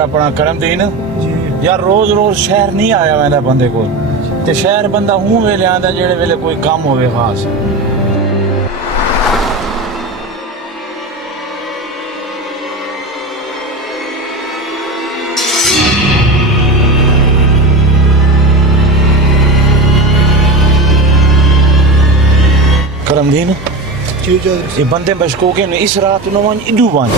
अपना करमदीन यार रोज रोज शहर नहीं आया वैंदा बंदे को ते शहर बंदा हूं वेले आंदा जेड़े वेले कोई काम होवे खास। करमदीन ये बंदे मशकूक हैं इस रात नु वन इदू वन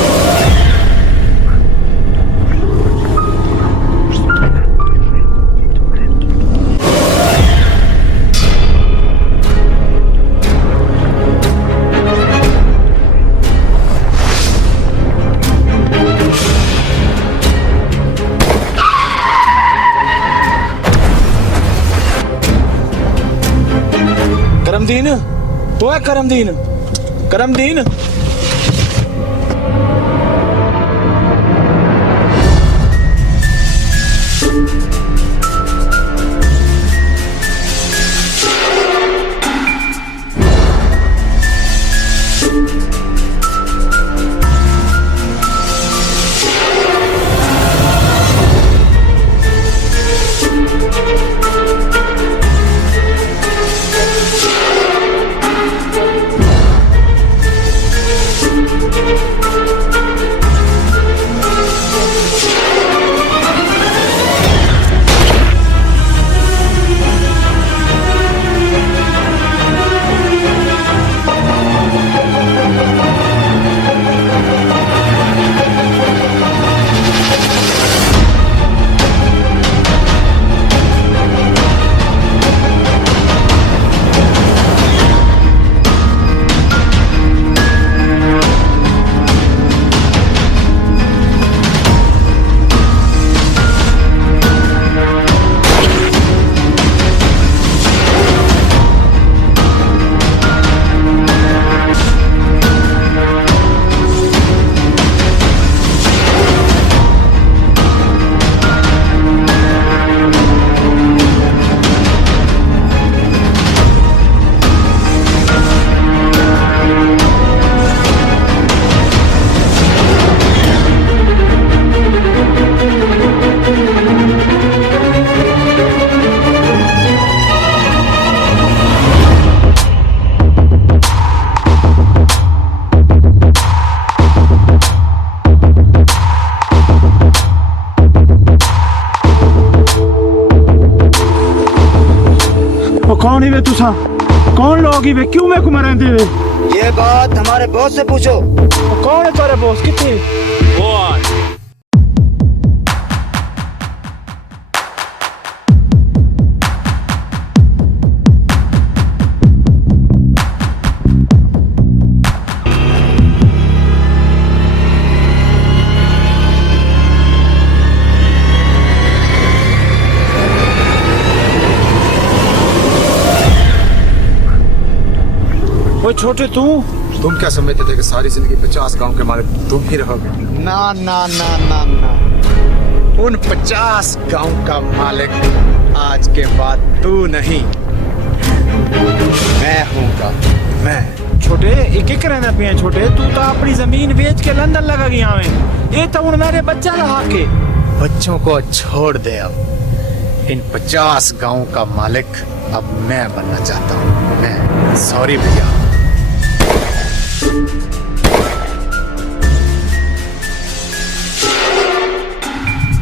करमदीन तो है करमदीन करमदीन कौन ही वे तुसा कौन लोग ही वे क्यों मैं को मरेंदे वे ये बात हमारे बॉस से पूछो। कौन है तेरे बॉस किथे वो छोटे तुम क्या समझते थे कि सारी जिंदगी 50 गांव के मालिक तुम ही रहोगे? ना ना ना ना ना, उन 50 गांव का मालिक आज के बाद तू नहीं, मैं हूँगा। मैं छोटे एक एक रहना पिया छोटे तू तो अपनी जमीन बेच के लंदन लगा गया है ये तो उन मेरे बच्चा रहा के बच्चों को छोड़ दे। अब इन 50 गांव का मालिक अब मैं बनना चाहता हूँ। मैं सॉरी भैया।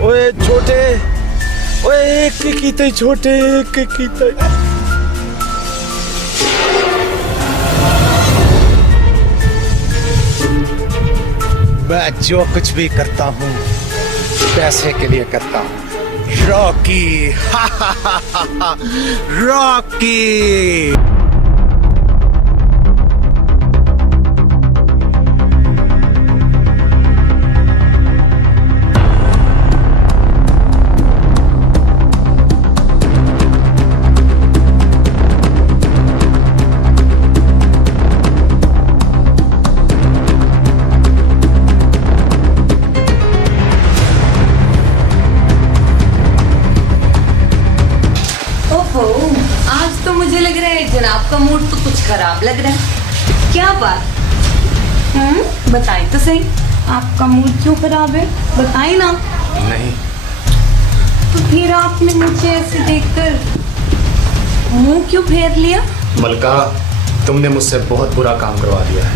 ओए छोटे ओए एक कीते छोटे एक कीते मैं जो कुछ भी करता हूँ पैसे के लिए करता हूँ। रॉकी रॉकी आपका मूड तो कुछ खराब लग रहा है, क्या बात? बताइए तो सही, आपका मूड क्यों खराब है? बताइए ना। नहीं। तो फिर आपने मुझे ऐसे देखकर मुंह क्यों फेर लिया? मलका, तुमने मुझसे बहुत बुरा काम करवा दिया है।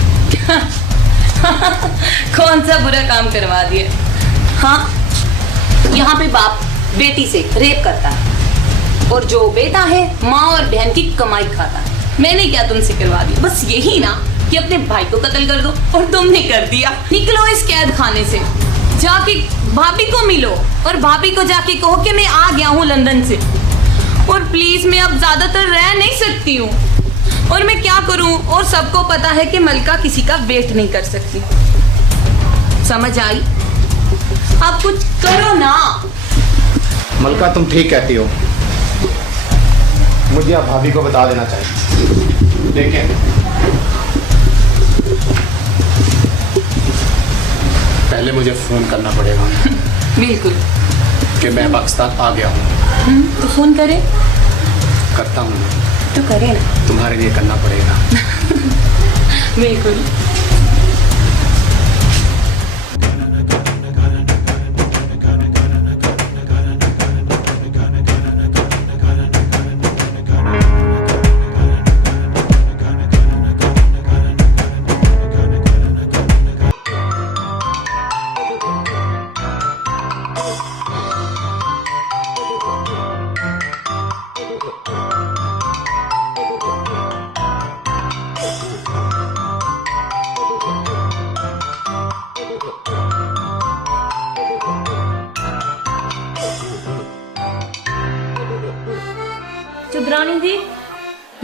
कौन सा बुरा काम करवा दिया? हाँ, यहाँ पे बाप बेटी से रेप करता है और जो बेटा है माँ और बहन की कमाई खाता है। मैंने क्या तुमसे करवा दिया? बस यही ना कि अपने भाई को कत्ल कर दो, और तुमने कर दिया। निकलो इस कैद खाने से, जाके भाभी को मिलो और भाभी को जाके कहो कि मैं आ गया हूँ लंदन से, और प्लीज मैं अब ज्यादातर रह नहीं सकती हूँ, और मैं क्या करूँ? और सबको पता है कि मलका किसी का वेट नहीं कर सकती। समझ आई? आप कुछ करो ना। मलका, तुम ठीक कहती हो। मुझे अब भाभी को बता देना चाहिए, लेकिन पहले मुझे फोन करना पड़ेगा बिल्कुल। कि मैं पाकिस्तान आ गया हूँ। तो फोन करे? करता हूँ। तो करे ना। तुम्हारे लिए करना पड़ेगा। बिल्कुल। चुदरानी जी,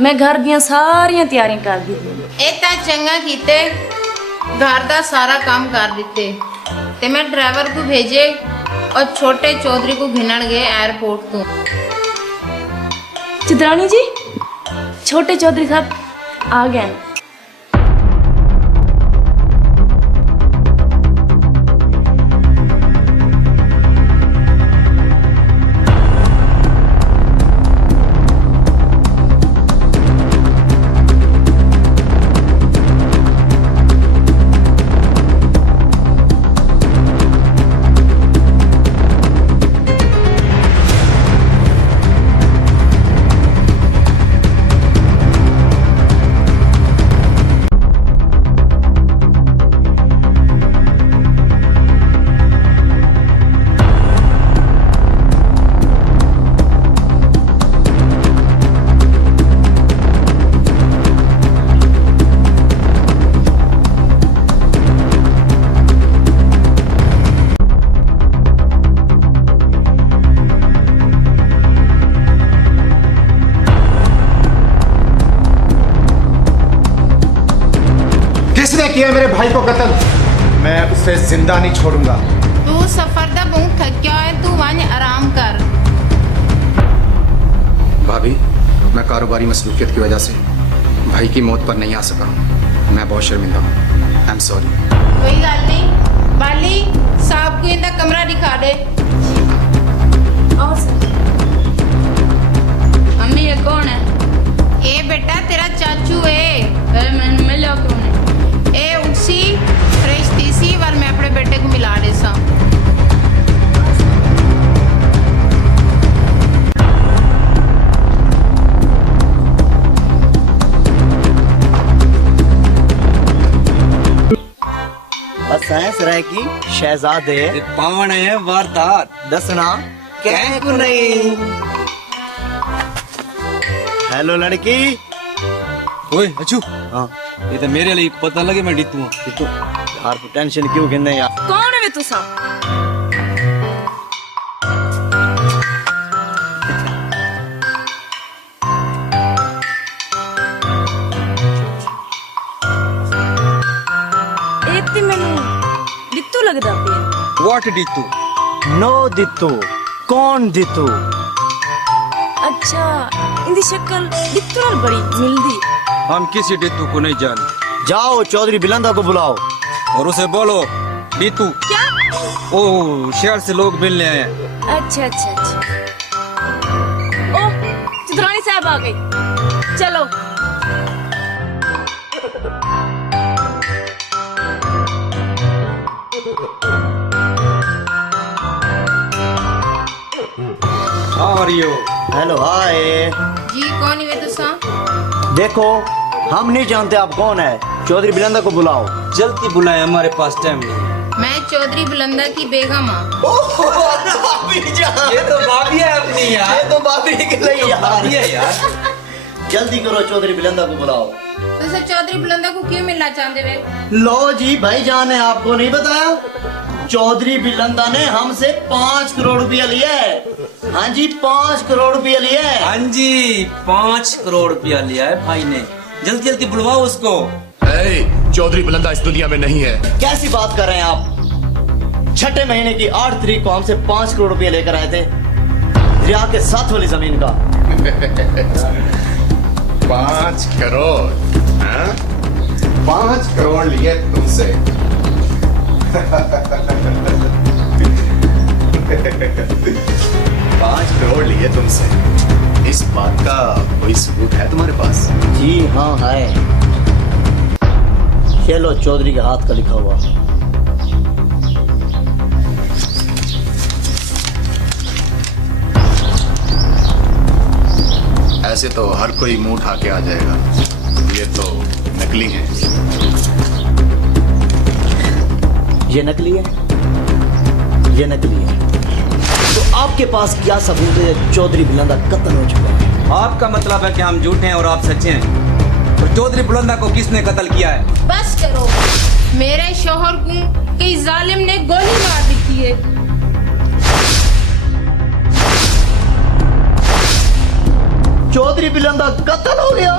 मैं घर ਦੀਆਂ ਸਾਰੀਆਂ ਤਿਆਰੀਆਂ ਕਰ ਦਿੱਤੀਆਂ। ਇਹ ਤਾਂ ਚੰਗਾ ਕੀਤੇ, ਘਰ ਦਾ ਸਾਰਾ ਕੰਮ ਕਰ ਦਿੱਤੇ ਤੇ ਮੈਂ ਡਰਾਈਵਰ को भेजे और छोटे चौधरी को घिनण गए एयरपोर्ट ਤੋਂ। चुदरानी जी, छोटे चौधरी साहब आ गए हैं। किसने किया मेरे भाई को कत्ल? मैं उसे जिंदा नहीं छोड़ूंगा। तू सफर दा बहुत थक्या है, तू वहीं आराम कर। भाभी, मैं कारोबारी मसरूफियत की वजह से भाई की मौत पर नहीं आ सका। मैं बहुत शर्मिंदा हूँ। I am sorry. कोई गल नहीं, बाली साहब को इनका कमरा दिखा दे। और मम्मी ये कौन है? ए बेटा तेरा चाचू है। अरे मैंने मिला कौन है? ए उसी फरिश्ती सी वाल मैं अपने बेटे को मिला दे सा। बस है सराय की शहजादे पावन है वारदात दसना क्या को नहीं। हेलो लड़की। ओए अच्छू हाँ ये तो मेरे लिए पता लगे मैं डीतू हूँ। तू यार तू टेंशन क्यों गिनने यार। कौन है वे तुसा? इतनी मैनू दित्तू लगदा पिया। व्हाट डीतू? नो दित्तू। कौन दित्तू? अच्छा, इनकी शक्ल दित्तू नाल बड़ी मिलदी। हम किसी डीतू को नहीं जानते। जाओ चौधरी बिलंदा को बुलाओ और उसे बोलो डीतू। क्या? ओ शहर से लोग मिलने आए हैं। अच्छा अच्छा अच्छा। ओ, चुदरानी साहब आ गई। चलो। How are you? Hello hi. जी कौन है तुसा? देखो हम नहीं जानते आप कौन है। चौधरी बिलंदा को बुलाओ। जल्दी बुलाए, हमारे पास टाइम नहीं है। मैं चौधरी बुलंदा की बेगम हाँ। ये तो भाभी है अपनी यार। ये तो भाभी के लिए यार। भाभी है यार। जल्दी करो, चौधरी बिलंदा को बुलाओ। तो सर चौधरी बुलंदा को क्यों मिलना चाहते वे? लो जी भाईजान ने आपको नहीं बताया, चौधरी बिलंदा ने हमसे 5 करोड़ रुपया लिया है। हाँ जी 5 करोड़ रुपया लिया है। हाँ जी 5 करोड़ रुपया लिया है भाई ने। जल्दी जल्दी बुलवाओ उसको। चौधरी बुलंदा इस दुनिया में नहीं है। कैसी बात कर रहे हैं आप? छठे महीने की 8 तारीख को हमसे 5 करोड़ रुपया लेकर आए थे, दरिया के साथ वाली जमीन का। 5 करोड़? हाँ? 5 करोड़ लिए तुमसे। 5 करोड़ लिए तुमसे। इस बात का कोई सबूत है तुम्हारे पास? जी हाँ है। चलो चौधरी के हाथ का लिखा हुआ। ऐसे तो हर कोई मुंह उठा के आ जाएगा, ये तो नकली है। ये नकली है? ये नकली है तो आपके पास क्या सबूत है? चौधरी बिलंदा कत्ल हो चुका है। आपका मतलब है कि हम झूठे हैं और आप सच्चे हैं? और चौधरी बुलंदा को किसने कत्ल किया है? बस करो, मेरे शोहर को कई जालिम ने गोली मार दी है। चौधरी बिलंदा कत्ल हो गया,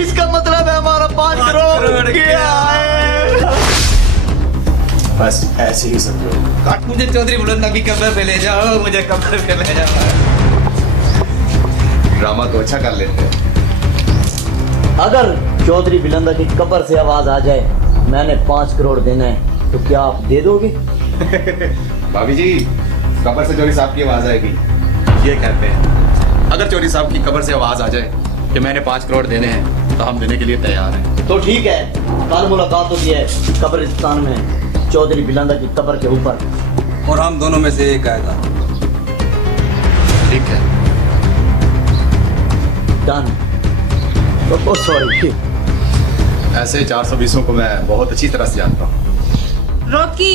इसका मतलब है हमारा 5 करोड़ गया है। बस ऐसे ही समझो। मुझे चौधरी बुलंदा की कब्र पे ले जाओ, मुझे कब्र पे ले जाओ। ड्रामा तो अच्छा कर लेते हैं। अगर चौधरी बिलंदा की कब्र से आवाज आ जाए मैंने 5 करोड़ देना है तो क्या आप दे दोगे? भाभी जी, कब्र से चौधरी साहब की आवाज आएगी, ये कहते हैं। अगर चौधरी साहब की कब्र से आवाज आ जाए कि मैंने 5 करोड़ देने हैं तो हम देने के लिए तैयार हैं। तो ठीक है, कल मुलाकात होती है कब्रिस्तान में चौधरी बिलंदा की कब्र के ऊपर। और हम दोनों में से एक आएगा। ठीक है। डन। तो सॉरी। ऐसे 420 को मैं बहुत अच्छी तरह से जानता हूँ। रोकी,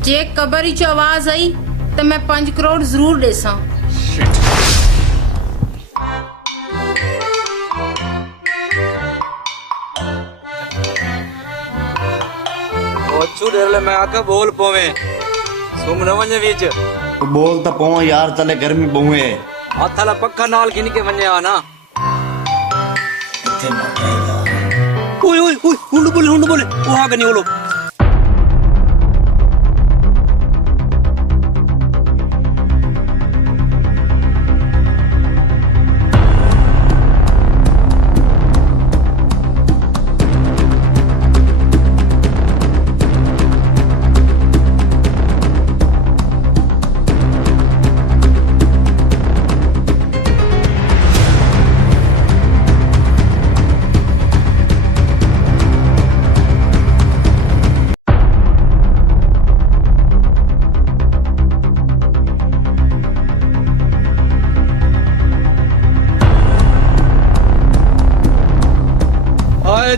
जे कबर ही आवाज आई तो मैं 5 करोड़ जरूर दे सा। ओछू देर ले मैं आका बोल पोवे सुम न वने विच बोल तो पो यार, तले गर्मी बहुए है। हाथाला पक्का नाल गिन के वने आना। ओए ओए ओए हुंड बोले वो आगे नहीं बोलो।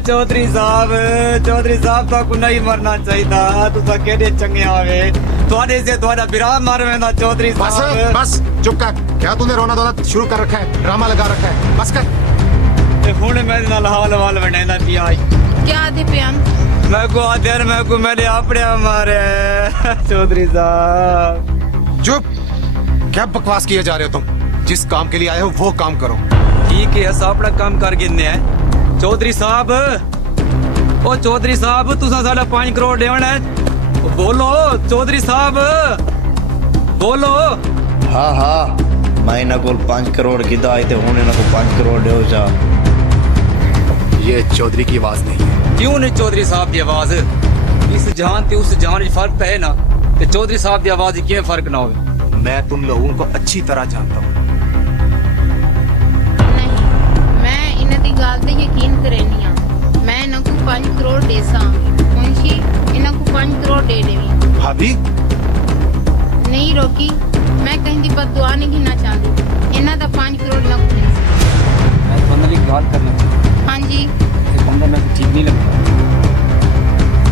चौधरी साहब तो नहीं मरना चाहिए। तुसा केडे चंगे आवे, ਤੁਹਾਡੇ से ਤੁਹਾਡਾ ਵਿਰਾਹ ਮਰ वेंदा। चौधरी बस साहब बस चुप कर। क्या तूने रोना धोना शुरू कर रखा है, ड्रामा लगा रखा है, बस कर। ते हुण मेरे नाल हाल वाल वणेंदा पिया। क्या दे प्यान? मैं को आधेर मैं को मैंने अपने मारे। चौधरी साहब चुप। क्या बकवास किए जा रहे हो तुम? जिस काम के लिए आए हो वो काम करो। ठीक है, असा अपना काम कर गिनने है। चौधरी साहब, ओ चौधरी साहब तुसा साला 5 करोड़ देना है। बोलो चौधरी साहब बोलो। हाँ हाँ, मैं इन्हें को 5 करोड़ किदा आए थे, होने को 5 करोड़ दो जा। ये चौधरी की आवाज नहीं है। क्यों नहीं चौधरी साहब की आवाज? इस जान ते उस जान में फर्क तो है ना। ते चौधरी साहब की आवाज क्यों फर्क ना हो? मैं तुम लोगों को अच्छी तरह जानता हूँ। नहीं, मैं इन्हां दी गल ते यकीन करनी आ। मैं इन्हां को 5 करोड़ दे सा। मुंशी इन्हां को 5 करोड़ दे देवी। भाभी नहीं रोकी, मैं कहीं दी बददुआ नहीं गिनना चाहती इन्ना दा 5 करोड़ ना कुछ नहीं मैं बंदे की गल करना हाँ जी ये बंदा मेरे को ठीक नहीं लगता।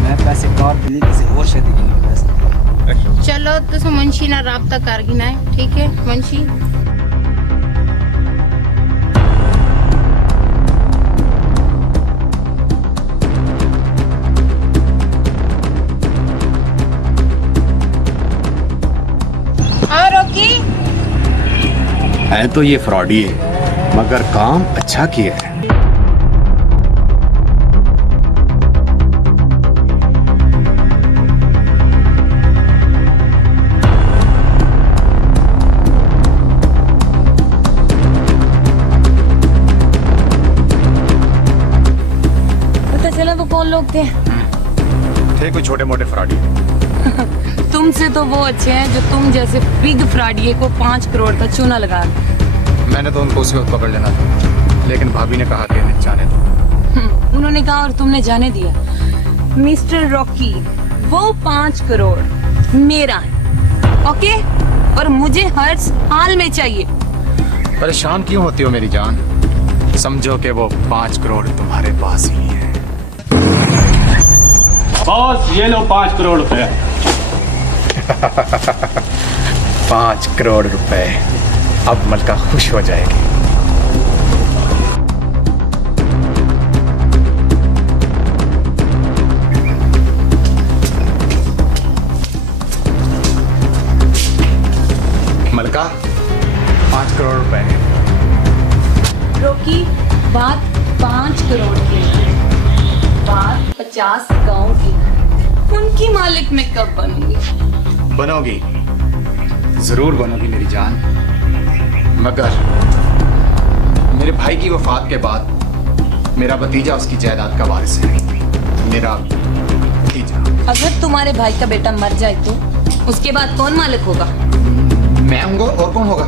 मैं पैसे कार के लिए किसी और शादी के लिए पैसे चलो तुम मुंशी ना राब्ता कर गिना है ठीक है मुंशी हाँ रोकी है तो ये फ्रॉडी है, मगर काम अच्छा किया है। पता चला वो कौन लोग थे? थे कोई छोटे मोटे फ्रॉडी। तुमसे तो वो अच्छे हैं जो तुम जैसे बिग फ्रॉडिये को 5 करोड़ का चूना लगा दे। मैंने तो उनको उसी वक्त पकड़ लेना था, लेकिन भाभी ने कहा कि इन्हें जाने दो। उन्होंने कहा और तुमने जाने दिया। मिस्टर रॉकी, वो 5 करोड़ मेरा है, ओके? और मुझे हर हाल में चाहिए। परेशान क्यों होती हो मेरी जान? समझो कि वो 5 करोड़ तुम्हारे पास ही है। बॉस ये लो 5 करोड़ रुपए। 5 करोड़ रुपए, अब मलका खुश हो जाएगी। मलका 5 करोड़ रुपए। रॉकी, बात 5 करोड़ की है, बात 50 गांव की। उनकी मालिक मैं कब बनूंगी? बनोगी, जरूर बनोगी मेरी जान, मगर मेरे भाई की वफात के बाद मेरा भतीजा उसकी जायदाद का वारिस है। मेरा भतीजा। अगर तुम्हारे भाई का बेटा मर जाए तो उसके बाद कौन मालिक होगा? मैं हूँ और कौन होगा?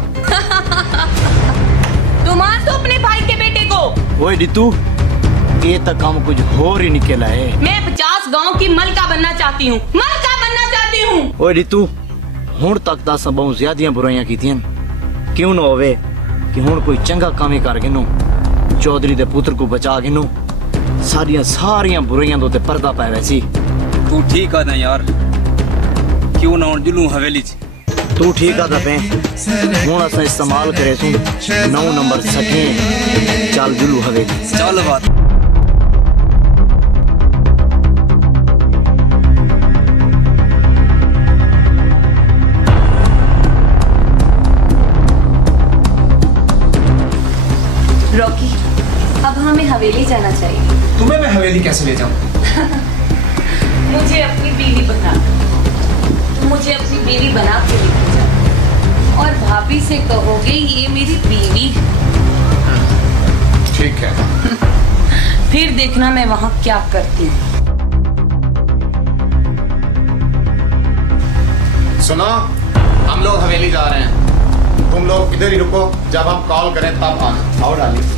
तुम मार दो अपने भाई के बेटे को। ओए रितु ये तो काम कुछ हो ही निकला है। मैं 50 गांव की मलका बनना चाहती हूँ, मलका बनना चाहती हूँ। ओए रितु हुण तक तो असां बहुत ज्यादा बुराइयां कीतियां, क्यों ना होवे कि हुण कोई चंगा काम ही कर गिनो, चौधरी दे पुत्र को बचा गिनो, सारियां बुराइयां दो ते पर्दा पै वैसी। तू ठीक है ना यार, क्यों ना जुलूं हवेली च। तू ठीक है पे हुण असां इस्तेमाल करे सू 9 नंबर सके चल जुलू हवेली। चल बात रॉकी, अब हमें हवेली जाना चाहिए। तुम्हें मैं हवेली कैसे ले जाऊं? मुझे अपनी बीवी बना, मुझे अपनी बीवी बना के लेके जाओ और भाभी से कहोगे ये मेरी बीवी है। ठीक है। फिर देखना मैं वहाँ क्या करती हूँ। सुनो, हम लोग हवेली जा रहे हैं, तुम लोग इधर ही रुको, जब हम कॉल करें तब आना। आओ डाली।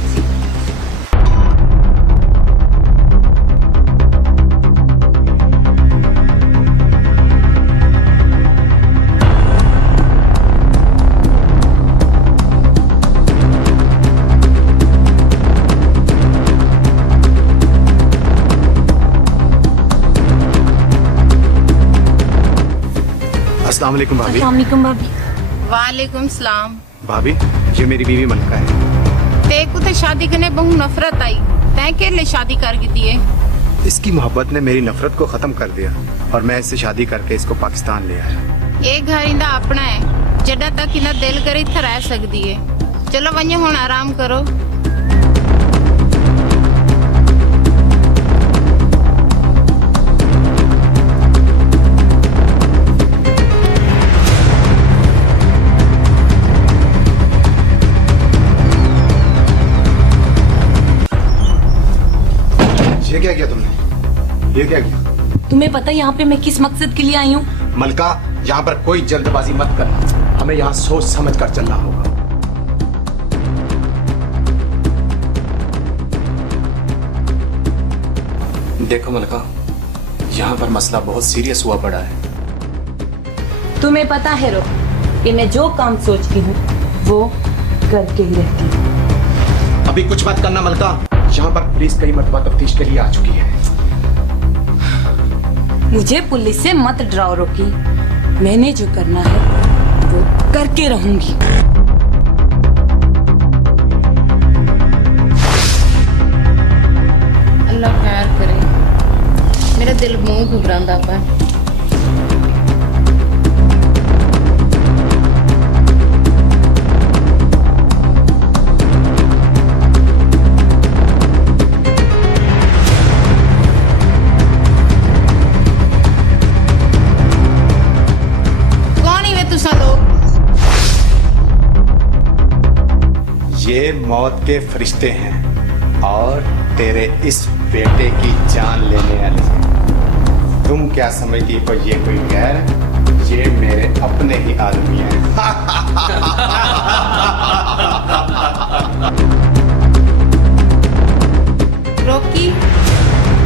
अस्सलाम वालेकुम भाभी। अस्सलाम वालेकुम भाभी। वालेकुम सलाम। भाभी, ये मेरी बीवी मलका है। ते को ते शादी करने बहु नफरत आई, तै के लिए शादी कर दिए? इसकी मोहब्बत ने मेरी नफरत को खत्म कर दिया और मैं इससे शादी करके इसको पाकिस्तान ले आया। ये घर इंदा अपना है, जड़ा तक इंदा दिल करे इत्थे रह सकदी है। चलो वन्यो हुण आराम करो। ये क्या किया तुमने? ये क्या किया? तुम्हें पता है यहाँ पे मैं किस मकसद के लिए आई हूँ? मलका, यहाँ पर कोई जल्दबाजी मत करना, हमें यहाँ सोच समझ कर चलना होगा। देखो मलका, यहाँ पर मसला बहुत सीरियस हुआ पड़ा है। तुम्हें पता है रो, कि मैं जो काम सोचती हूँ वो करके ही रहती हूँ। अभी कुछ मत करना मलका, यहाँ पर पुलिस कई मरतबा तफ्तीश के लिए आ चुकी है। मुझे पुलिस से मत डराओ रॉकी, मैंने जो करना है वो करके रहूंगी। अल्लाह खैर करे, मेरा दिल बहुत घबरांदा पा। ये मौत के फरिश्ते हैं और तेरे इस बेटे की जान लेने वाले हैं। तुम क्या समझती हो ये कोई गैर? ये मेरे अपने ही आदमी हैं। रॉकी,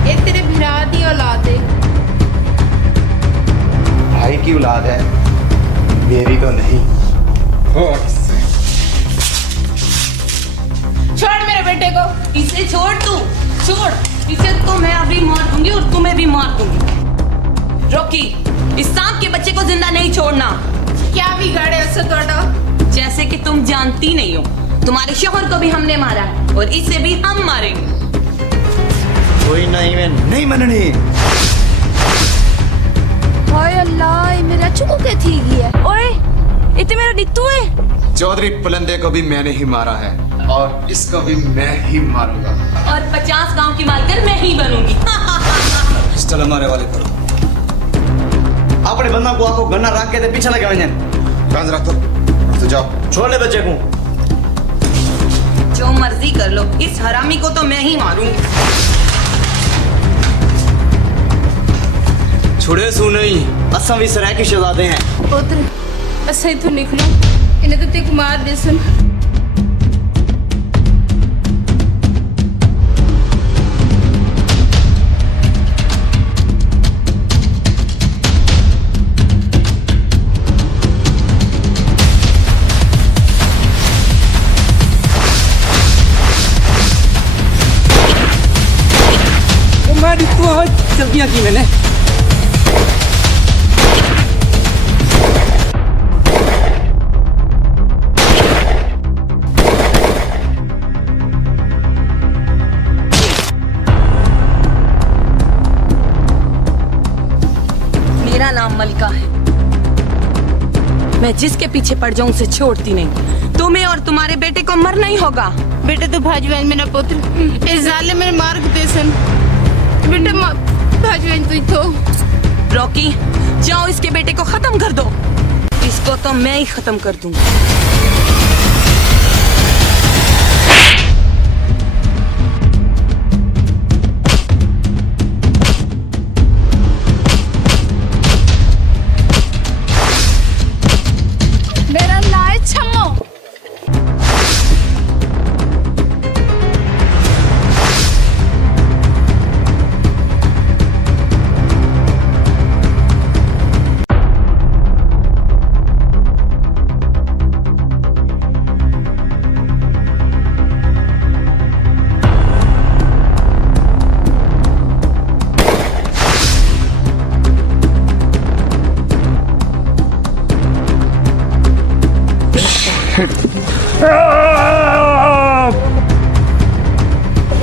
ये तेरे भरा दी औलाद है। भाई की औलाद है, मेरी तो नहीं। छोड़ मेरे बेटे को। इसे छोड़ तू, छोड़ इसे, तो मैं अभी मार दूंगी और तुम्हें भी मार दूंगी। रॉकी, इस सांप के बच्चे को जिंदा नहीं छोड़ना। क्या बिगाड़े उससे तोड़ा? जैसे कि तुम जानती नहीं हो, तुम्हारे शोहर को भी हमने मारा है और इसे भी हम मारेंगे। कोई नहीं, मैं नहीं मननी। हाय अल्लाह, ये मेरा चुको के थी गया। ओए, इतने मेरा डित्तू है। चौधरी पुलंदे को भी मैंने ही मारा है और इसको भी मैं ही मारूंगा। और 50 गांव की मालकिन मैं ही बनूंगी। चल हमारे वाले करो। अपने बंदा को आपको गन्ना रख के दे पीछे लगे वजन। गांज रख तो जाओ। छोड़ ले बच्चे को। जो मर्जी कर लो, इस हरामी को तो मैं ही मारूंगी। छुड़े सू नहीं, असम भी सराय के शहजादे हैं। पुत्र, असा इथों निकलो, इन्हें तो तेक मार दे सन। मैं डित्तू चलतियां की मैंने। मेरा नाम मलका है। मैं जिसके पीछे पड़ जाऊं उसे छोड़ती नहीं। तुम्हें और तुम्हारे बेटे को मरना ही होगा। बेटे तो भाजवान मेरा पुत्र, इस जाले मेरे मार दे सन। बेटे भाजवान तू तो। रॉकी, जाओ इसके बेटे को खत्म कर दो। इसको तो मैं ही खत्म कर दूंगी। मेरा लाए छम्मो।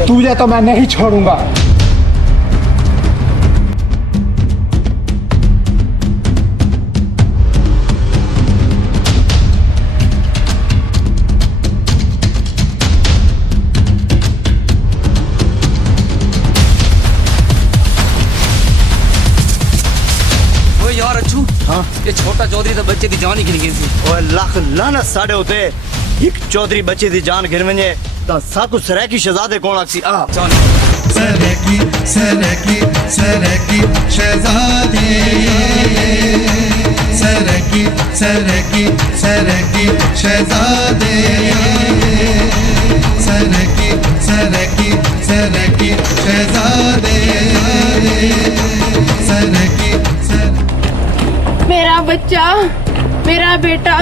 तुझे तो मैं नहीं छोड़ूंगा। ओ यार अच्छू, हाँ? ये छोटा चौधरी तो बच्चे की जान ही गिन गई थी। और लाख लानत साढ़े होते एक चौधरी बच्चे की जान गिर वने तो साकू सराय की शहजादे कौन आसी आ जान सरकी सरकी सरकी शहजादे, सरकी सरकी सरकी शहजादे, सरकी सरकी सरकी शहजादे, सरकी मेरा बच्चा, मेरा बेटा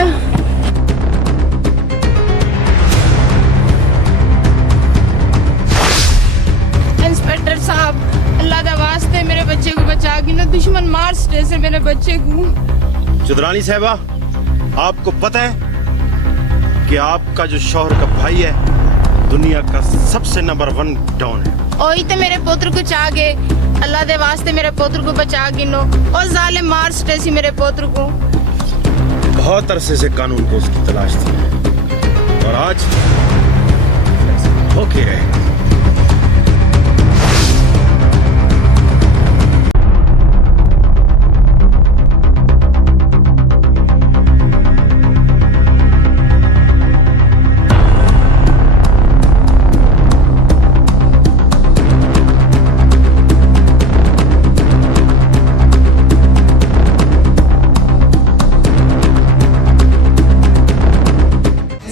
इंस्पेक्टर साहब, अल्लाह दा वास्ते मेरे बच्चे को बचा के ना दुश्मन मार स्टेशन मेरे बच्चे को। चुदरानी साहबा, आपको पता है कि आपका जो शौहर का भाई है दुनिया का सबसे नंबर 1 डॉन है। ओही तो मेरे पुत्र को चाह गए, अल्लाह दे वास्ते मेरे पुत्र को बचा गिनो और जालिम मार स्टेसी मेरे पुत्र को। बहुत अरसे से कानून को उसकी तलाश थी और आज होके रहे।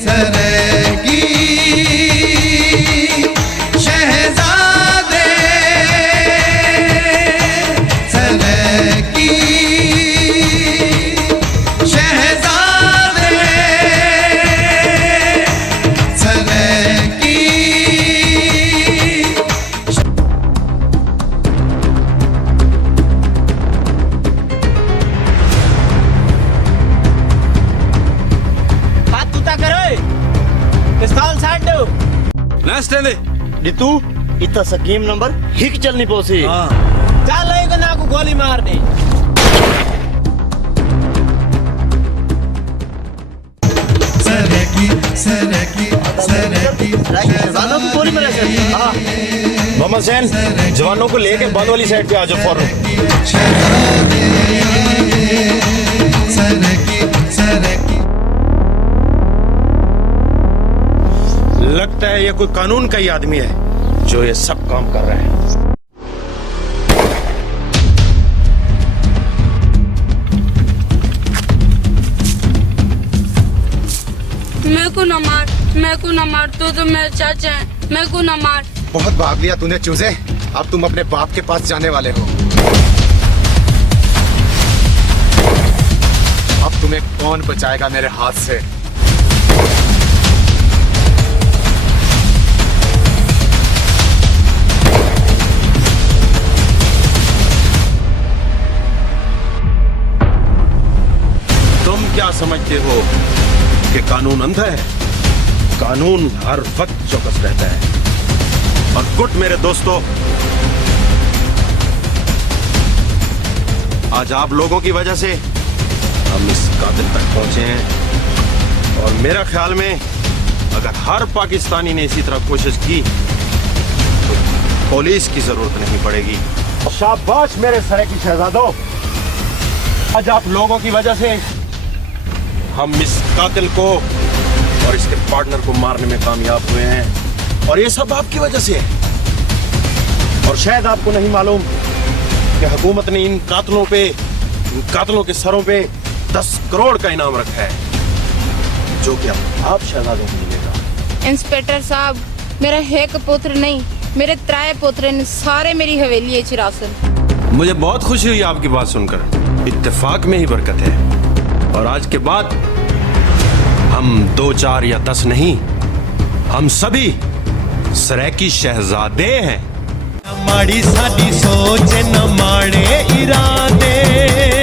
सरेगी शहजादे, सरेगी शहजादे, सरेगी। नेक्स्ट दे डितू इतना स्कीम नंबर हिक चलनी पोसी। चल एक ना को गोली मार दे। सरेगी सरेगी सरेगी शहजादा को गोली मारा मोहम्मद हुसैन, जवानों को लेके बंद वाली साइड पे आ जाओ फौरन। शहजादे, सरेगी सरेगी। लगता है ये कोई कानून का ही आदमी है जो ये सब काम कर रहा है। मेरे को ना मार, मेरे को ना मार, तू तो मेरे चाचा है, मेरे को ना मार। बहुत भाग लिया तूने चूजे, अब तुम अपने बाप के पास जाने वाले हो। अब तुम्हें कौन बचाएगा मेरे हाथ से? तुम क्या समझते हो कि कानून अंधा है? कानून हर वक्त चौकस रहता है। और गुड मेरे दोस्तों, आज आप लोगों की वजह से हम इस कातिल तक पहुंचे हैं और मेरा ख्याल में अगर हर पाकिस्तानी ने इसी तरह कोशिश की तो पुलिस की जरूरत नहीं पड़ेगी। शाबाश मेरे सरे की शहजादों, आज आप लोगों की वजह से हम इस कातिल को और इसके पार्टनर को मारने में कामयाब हुए हैं और ये सब आपकी वजह से है। और शायद आपको नहीं मालूम कि हुकूमत ने इन कातिलों के सरों पे 10 करोड़ का इनाम रखा है, जो कि अब आप शहजादों को मिलेगा। इंस्पेक्टर साहब, मेरा एक पुत्र नहीं, मेरे 3 पुत्र ने, सारे मेरी हवेली है चिरासन। मुझे बहुत खुशी हुई आपकी बात सुनकर। इत्तेफाक में ही बरकत है और आज के बाद हम 2, 4 या 10 नहीं, हम सभी सरायकी शहजादे हैं। माड़ी साडी सोच